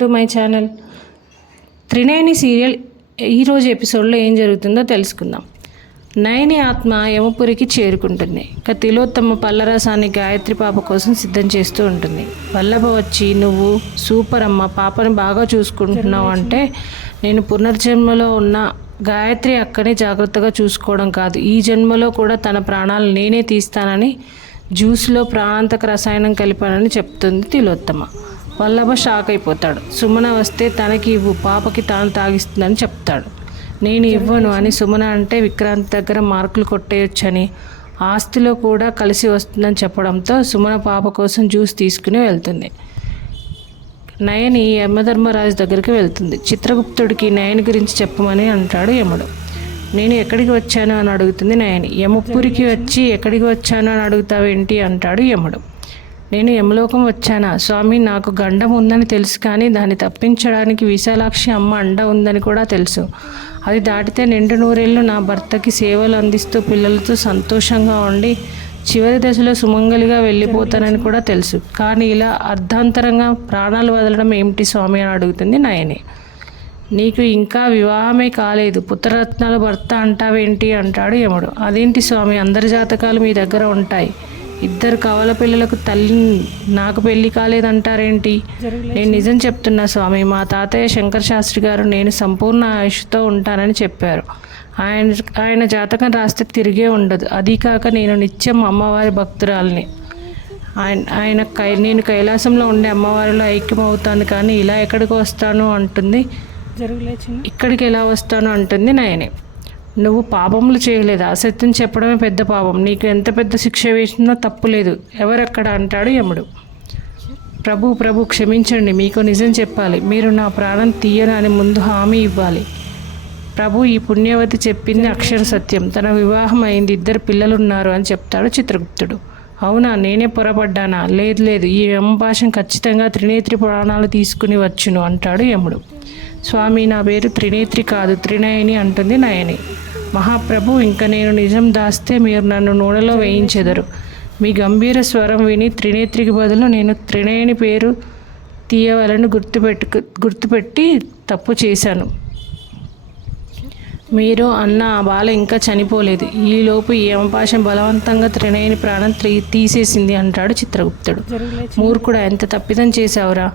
To my channel. Trinayani serial ఈరోజు ఎపిసోడ్లో ఏం జరుగుతుందో తెలుసుకుందాం. నయని ఆత్మ యమపురికి చేరుకుంటుంది. ఇక తిలోత్తమ పళ్ళరసాన్ని గాయత్రి పాప కోసం సిద్ధం చేస్తూ ఉంటుంది. వల్లభ వచ్చి, నువ్వు సూపర్ అమ్మ, పాపని బాగా చూసుకుంటున్నావు అంటే, నేను పునర్జన్మలో ఉన్న గాయత్రి అక్కని జాగ్రత్తగా చూసుకోవడం కాదు, ఈ జన్మలో కూడా తన ప్రాణాలు నేనే తీస్తానని జ్యూస్లో ప్రాణాంతక రసాయనం కలిపానని చెప్తుంది తిలోత్తమ. వల్లభ షాక్ అయిపోతాడు. సుమన వస్తే తనకి ఇవ్వు, పాపకి తాను తాగిస్తుందని చెప్తాడు. నేను ఇవ్వను అని సుమన అంటే విక్రాంత్ దగ్గర మార్కులు కొట్టేయొచ్చని, ఆస్తిలో కూడా కలిసి వస్తుందని చెప్పడంతో సుమన పాప కోసం జ్యూస్ తీసుకుని వెళ్తుంది. నయని యమధర్మరాజు దగ్గరికి వెళ్తుంది. చిత్రగుప్తుడికి నయని గురించి చెప్పమని అంటాడు యముడు. నేను ఎక్కడికి వచ్చాను అని అడుగుతుంది నయని. యమపురికి వచ్చి ఎక్కడికి వచ్చాను అని అడుగుతావేంటి అంటాడు యముడు. నేను యమలోకం వచ్చానా స్వామి, నాకు గండం ఉందని తెలుసు, కానీ దాన్ని తప్పించడానికి విశాలాక్షి అమ్మ అండ ఉందని కూడా తెలుసు. అది దాటితే నిండు నూరేళ్ళు నా భర్తకి సేవలు అందిస్తూ పిల్లలతో సంతోషంగా ఉండి చివరి దశలో సుమంగలిగా వెళ్ళిపోతానని కూడా తెలుసు. కానీ ఇలా అర్ధాంతరంగా ప్రాణాలు వదలడం ఏమిటి స్వామి అని అడుగుతుంది నయని. నీకు ఇంకా వివాహమే కాలేదు, పుత్రరత్నాలు భర్త అంటావేంటి అంటాడు యముడు. అదేంటి స్వామి, అందరి జాతకాలు మీ దగ్గర ఉంటాయి, ఇద్దరు కవల పిల్లలకు తల్లి నాకు పెళ్లి కాలేదంటారేంటి? నేను నిజం చెప్తున్నా స్వామి, మా తాతయ్య శంకర శాస్త్రి గారు నేను సంపూర్ణ ఆయుష్తో ఉంటానని చెప్పారు. ఆయన జాతకం రాస్తే తిరిగే ఉండదు. అదీ కాక నేను నిత్యం అమ్మవారి భక్తురాల్ని. నేను కైలాసంలో ఉండే అమ్మవారిలో ఐక్యమవుతాను, కానీ ఇలా ఎక్కడికి వస్తాను అంటుంది. ఇక్కడికి ఎలా వస్తాను అంటుంది నయని. నువ్వు పాపములు చేయలేదు, అసత్యం చెప్పడమే పెద్ద పాపం, నీకు ఎంత పెద్ద శిక్ష వేసినా తప్పు లేదు, ఎవరెక్కడ అంటాడు యముడు. ప్రభు క్షమించండి, మీకు నిజం చెప్పాలి, మీరు నా ప్రాణం తీయను అని ముందు హామీ ఇవ్వాలి. ప్రభు, ఈ పుణ్యవతి చెప్పింది అక్షర సత్యం, తన వివాహం అయింది, 2 పిల్లలున్నారు అని చెప్తాడు చిత్రగుప్తుడు. అవునా, నేనే పొరపడ్డానా? లేదు, ఈ యమపాశం ఖచ్చితంగా త్రినేత్రి ప్రాణాలు తీసుకుని వచ్చును అంటాడు యముడు. స్వామి, నా పేరు త్రినేత్రి కాదు, త్రినయని అంటుంది నయని. మహాప్రభు, ఇంకా నేను నిజం దాస్తే మీరు నన్ను నూనెలో వేయించెదరు. మీ గంభీర స్వరం విని త్రినేత్రికి బదులు నేను త్రినయని పేరు తీయవాలని గుర్తుపెట్టి తప్పు చేశాను. మీరు అన్న ఆ బాల ఇంకా చనిపోలేదు, ఈలోపు ఈ యమపాశం బలవంతంగా త్రినయని ప్రాణం తీసేసింది అంటాడు చిత్రగుప్తుడు. మూర్ఖుడా, ఎంత తప్పిదం చేశావురా,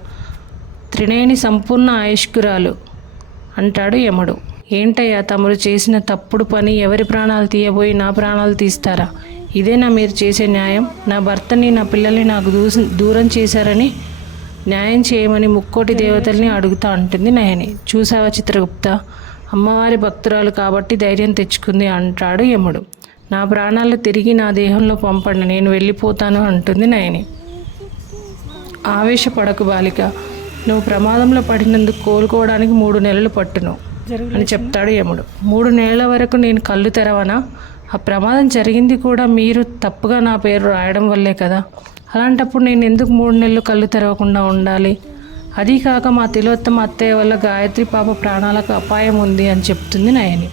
త్రినయని సంపూర్ణ ఆయుష్కురాలు అంటాడు యముడు. ఏంటయ్యా తమరు చేసిన తప్పుడు పని, ఎవరి ప్రాణాలు తీయబోయి నా ప్రాణాలు తీస్తారా? ఇదేనా మీరు చేసే న్యాయం? నా భర్తని నా పిల్లల్ని నాకు దూరం చేశారని న్యాయం చేయమని ముక్కోటి దేవతల్ని అడుగుతా అంటుంది నయని. చూసావా చిత్రగుప్త, అమ్మవారి భక్తురాలు కాబట్టి ధైర్యం తెచ్చుకుంది అంటాడు యముడు. నా ప్రాణాలు తిరిగి నా దేహంలో పంపండి, నేను వెళ్ళిపోతాను అంటుంది నయని. ఆవేశపడకు బాలిక, నువ్వు ప్రమాదంలో పడినందుకు కోలుకోవడానికి 3 నెలలు పట్టును అని చెప్తాడు యముడు. 3 నెలల వరకు నేను కళ్ళు తెరవనా? ఆ ప్రమాదం జరిగింది కూడా మీరు తప్పుగా నా పేరు రాయడం వల్లే కదా. అలాంటప్పుడు నేను ఎందుకు 3 నెలలు కళ్ళు తెరవకుండా ఉండాలి? అదీ కాక మా తిలోత్తమ అత్తయ్య వల్ల గాయత్రి పాప ప్రాణాలకు అపాయం ఉంది అని చెప్తుంది నయని.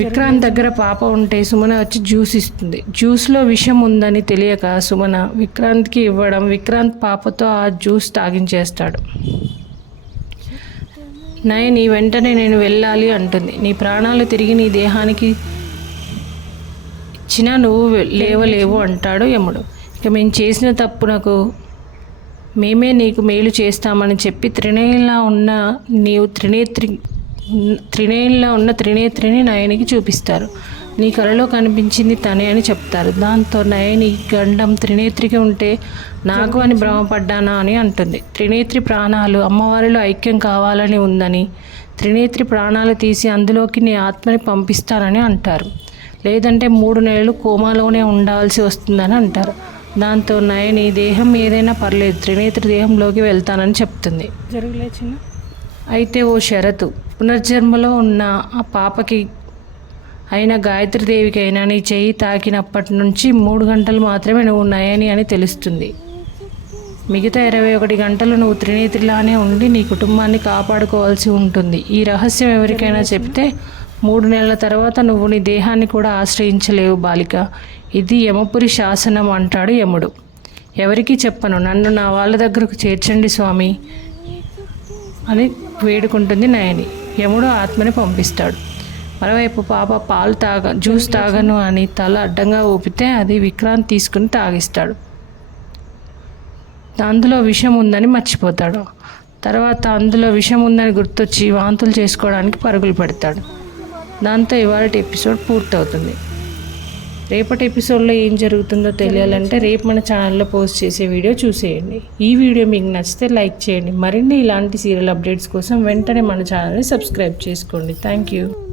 విక్రాంత్ దగ్గర పాప ఉంటే సుమన వచ్చి జ్యూస్ ఇస్తుంది. జ్యూస్లో విషం ఉందని తెలియక సుమన విక్రాంత్కి ఇవ్వడం, విక్రాంత్ పాపతో ఆ జ్యూస్ తాగించేస్తాడు. నయని వెంటనే నేను వెళ్ళాలి అంటుంది. నీ ప్రాణాలు తిరిగి నీ దేహానికి ఇచ్చినా నువ్వు లేవలేవు అంటాడు యముడు. ఇక మేము చేసిన తప్పునకు మేమే నీకు మేలు చేస్తామని చెప్పి త్రినయనిలా ఉన్న త్రినేత్రిని నయనికి చూపిస్తారు. నీ కలలో కనిపించింది తనే అని చెప్తారు. దాంతో నయని గండం త్రినేత్రికి ఉంటే నాకు అని భ్రమపడ్డానా అని అంటుంది. త్రినేత్రి ప్రాణాలు అమ్మవారిలో ఐక్యం కావాలని ఉందని, త్రినేత్రి ప్రాణాలు తీసి అందులోకి నీ ఆత్మని పంపిస్తానని అంటారు. లేదంటే 3 నెలలు కోమాలోనే ఉండాల్సి వస్తుందని అంటారు. దాంతో నయని దేహం ఏదైనా పర్లేదు, త్రినేత్రి దేహంలోకి వెళ్తానని చెప్తుంది. అయితే ఓ షరతు, పునర్జన్మలో ఉన్న ఆ పాపకి అయిన గాయత్రీదేవికి అయినా నీ చెయ్యి తాకినప్పటి నుంచి 3 గంటలు మాత్రమే నువ్వు నయని అని తెలుస్తుంది. మిగతా 21 గంటలు నువ్వు త్రినేత్రిలానే ఉండి నీ కుటుంబాన్ని కాపాడుకోవాల్సి ఉంటుంది. ఈ రహస్యం ఎవరికైనా చెప్తే 3 నెలల తర్వాత నువ్వు నీ దేహాన్ని కూడా ఆశ్రయించలేవు బాలిక. ఇది యమపురి శాసనం అంటాడు యముడు. ఎవరికీ చెప్పను, నన్ను నా వాళ్ళ దగ్గరకు చేర్చండి స్వామి అని వేడుకుంటుంది నయని. యముడు ఆత్మని పంపిస్తాడు. మరోవైపు పాప జ్యూస్ తాగను అని తల అడ్డంగా ఊపితే అది విక్రాంత్ తీసుకుని తాగిస్తాడు. అందులో విషం ఉందని మర్చిపోతాడు. తర్వాత అందులో విషం ఉందని గుర్తొచ్చి వాంతులు చేసుకోవడానికి పరుగులు పెడతాడు. దాంతో ఇవాళ ఎపిసోడ్ పూర్తవుతుంది. రేపటి ఎపిసోడ్లో ఏం జరుగుతుందో తెలియాలంటే రేపు మన ఛానల్లో పోస్ట్ చేసే వీడియో చూసేయండి. ఈ వీడియో మీకు నచ్చితే లైక్ చేయండి. మరిన్ని ఇలాంటి సీరియల్ అప్డేట్స్ కోసం వెంటనే మన ఛానల్ని సబ్స్క్రైబ్ చేసుకోండి. Thank you.